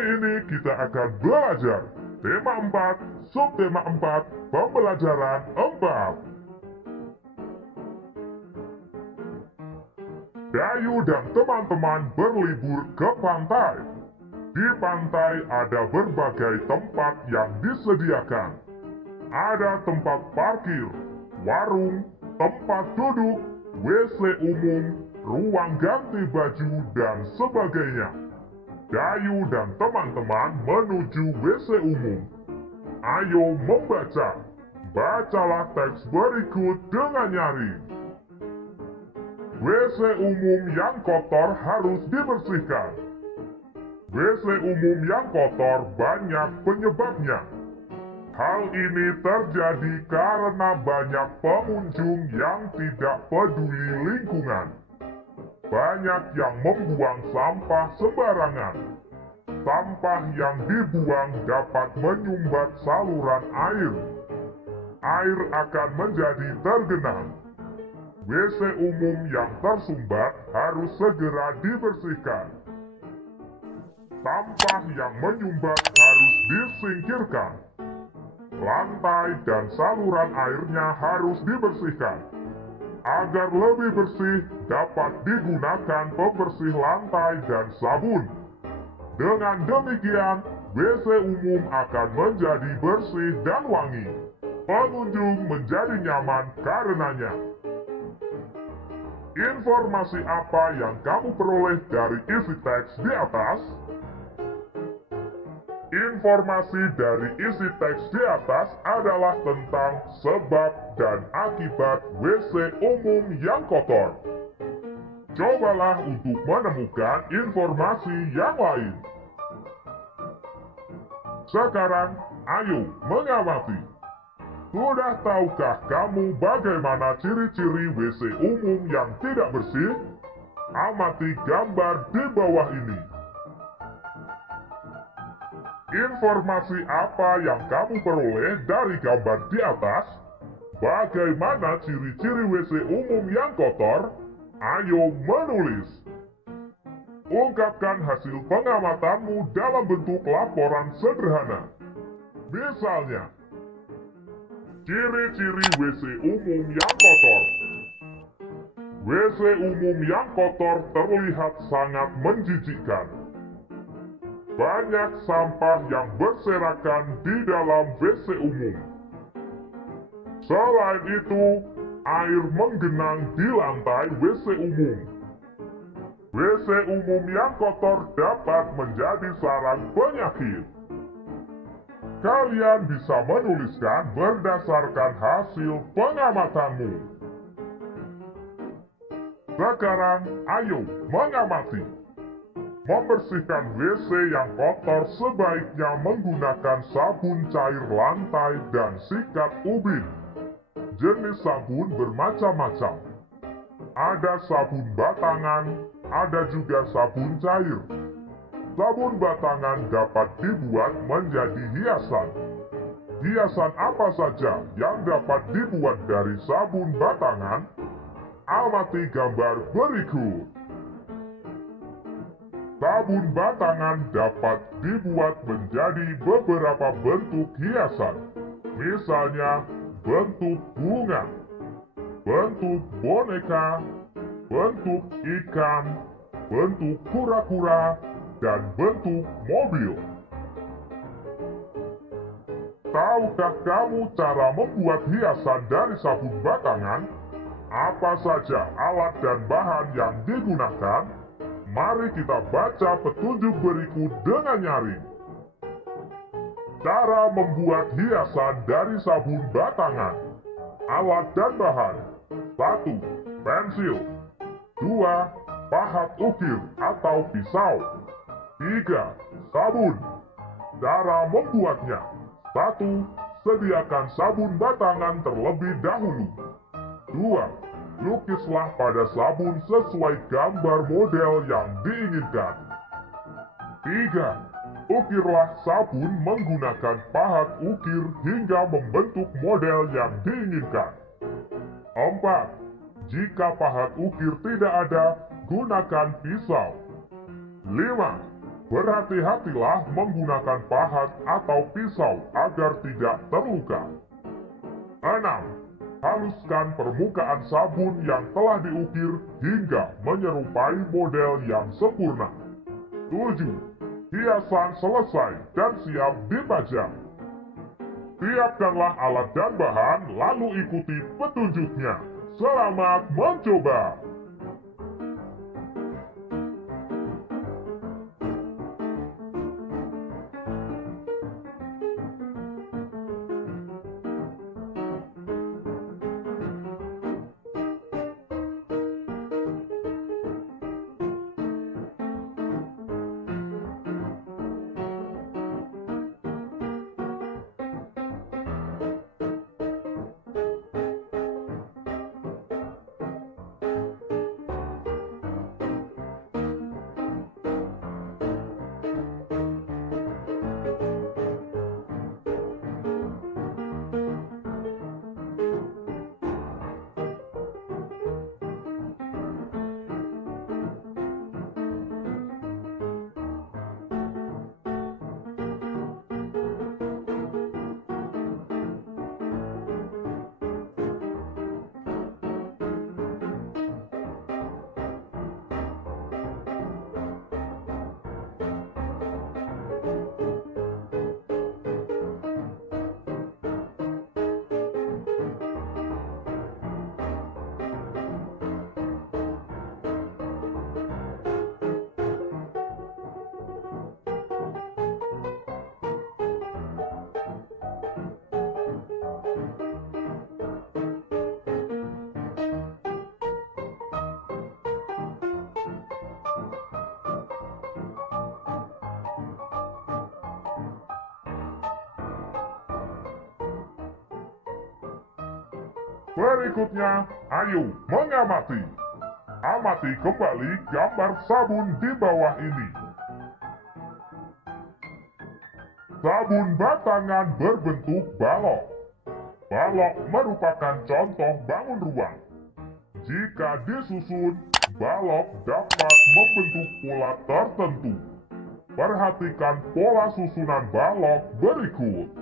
Kali ini kita akan belajar tema 4, subtema 4, pembelajaran 4. Dayu dan teman-teman berlibur ke pantai. Di pantai ada berbagai tempat yang disediakan. Ada tempat parkir, warung, tempat duduk, WC umum, ruang ganti baju, dan sebagainya. Dayu dan teman-teman menuju WC umum. Ayo membaca. Bacalah teks berikut dengan nyaring. WC umum yang kotor harus dibersihkan. WC umum yang kotor banyak penyebabnya. Hal ini terjadi karena banyak pengunjung yang tidak peduli lingkungan. Banyak yang membuang sampah sembarangan. Sampah yang dibuang dapat menyumbat saluran air. Air akan menjadi tergenang. WC umum yang tersumbat harus segera dibersihkan. Sampah yang menyumbat harus disingkirkan. Lantai dan saluran airnya harus dibersihkan. Agar lebih bersih, dapat digunakan pembersih lantai dan sabun. Dengan demikian, WC umum akan menjadi bersih dan wangi. Pengunjung menjadi nyaman karenanya. Informasi apa yang kamu peroleh dari isi teks di atas? Informasi dari isi teks di atas adalah tentang sebab dan akibat WC umum yang kotor. Cobalah untuk menemukan informasi yang lain. Sekarang, ayo mengamati. Sudah tahukah kamu bagaimana ciri-ciri WC umum yang tidak bersih? Amati gambar di bawah ini. Informasi apa yang kamu peroleh dari gambar di atas? Bagaimana ciri-ciri WC umum yang kotor? Ayo menulis. Ungkapkan hasil pengamatanmu dalam bentuk laporan sederhana. Misalnya, ciri-ciri WC umum yang kotor. WC umum yang kotor terlihat sangat menjijikkan. Banyak sampah yang berserakan di dalam WC umum. Selain itu, air menggenang di lantai WC umum. WC umum yang kotor dapat menjadi sarang penyakit. Kalian bisa menuliskan berdasarkan hasil pengamatanmu. Sekarang, ayo mengamati. Membersihkan WC yang kotor sebaiknya menggunakan sabun cair lantai dan sikat ubin. Jenis sabun bermacam-macam. Ada sabun batangan, ada juga sabun cair. Sabun batangan dapat dibuat menjadi hiasan. Hiasan apa saja yang dapat dibuat dari sabun batangan? Amati gambar berikut. Sabun batangan dapat dibuat menjadi beberapa bentuk hiasan. Misalnya, bentuk bunga, bentuk boneka, bentuk ikan, bentuk kura-kura, dan bentuk mobil. Tahukah kamu cara membuat hiasan dari sabun batangan? Apa saja alat dan bahan yang digunakan? Mari kita baca petunjuk berikut dengan nyaring. Cara membuat hiasan dari sabun batangan. Alat dan bahan. 1. Pensil. 2. Pahat ukir atau pisau. 3. Sabun. Cara membuatnya. 1. Sediakan sabun batangan terlebih dahulu. 2. Lukislah pada sabun sesuai gambar model yang diinginkan. 3. Ukirlah sabun menggunakan pahat ukir hingga membentuk model yang diinginkan. 4. Jika pahat ukir tidak ada, gunakan pisau. 5. Berhati-hatilah menggunakan pahat atau pisau agar tidak terluka. 6. Haluskan permukaan sabun yang telah diukir hingga menyerupai model yang sempurna. 7. Hiasan selesai dan siap dipajang. Siapkanlah alat dan bahan, lalu ikuti petunjuknya. Selamat mencoba! Berikutnya, ayo mengamati. Amati kembali gambar sabun di bawah ini. Sabun batangan berbentuk balok. Balok merupakan contoh bangun ruang. Jika disusun, balok dapat membentuk pola tertentu. Perhatikan pola susunan balok berikut.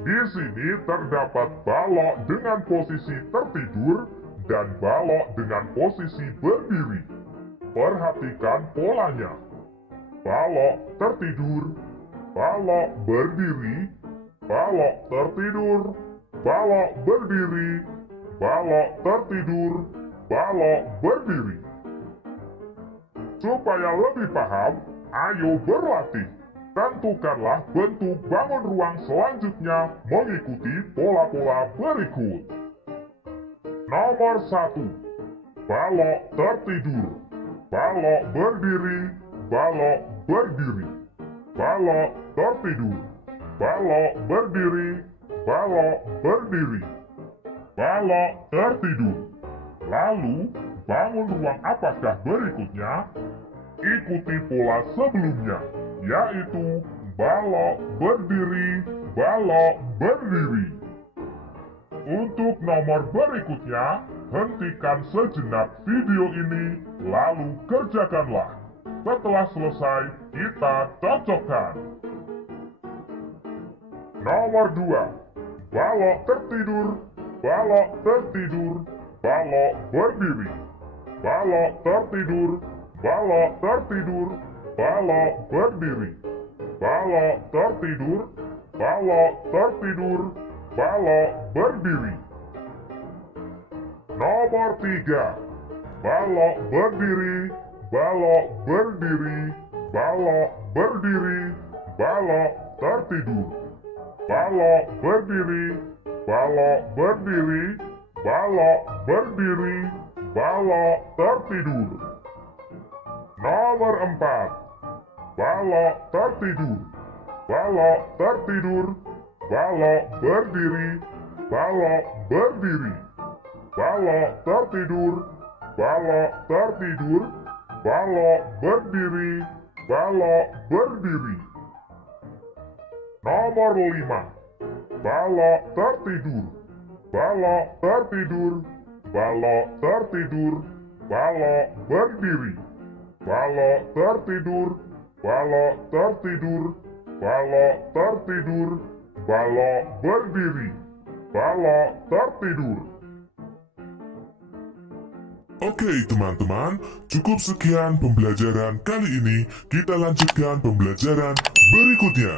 Di sini terdapat balok dengan posisi tertidur dan balok dengan posisi berdiri. Perhatikan polanya. Balok tertidur, balok berdiri, balok tertidur, balok berdiri, balok tertidur, balok berdiri. Supaya lebih paham, ayo berlatih. Tentukanlah bentuk bangun ruang selanjutnya mengikuti pola-pola berikut. Nomor 1. Balok tertidur. Balok berdiri, balok berdiri. Balok tertidur. Balok berdiri, balok berdiri. Balok tertidur. Lalu, bangun ruang apakah berikutnya? Ikuti pola sebelumnya, yaitu balok berdiri, balok berdiri. Untuk nomor berikutnya, hentikan sejenak video ini, lalu kerjakanlah. Setelah selesai, kita cocokkan. Nomor 2. Balok tertidur, balok tertidur, balok berdiri. Balok tertidur, balok tertidur, balok berdiri. Balok tertidur, balok tertidur, balok berdiri. Nomor 3. Balok berdiri, balok berdiri, balok berdiri, balok tertidur. Balok berdiri, balok berdiri, balok berdiri, balok tertidur. Nomor 4. Balok tertidur, balok tertidur, balok berdiri, balok berdiri. Balok tertidur, balok tertidur, balok berdiri, balok berdiri. Nomor 5. Balok tertidur, balok tertidur, balok tertidur, balok berdiri. Balok tertidur, balok tertidur, balok tertidur, balok berdiri, balok tertidur. Oke teman-teman, cukup sekian pembelajaran kali ini. Kita lanjutkan pembelajaran berikutnya.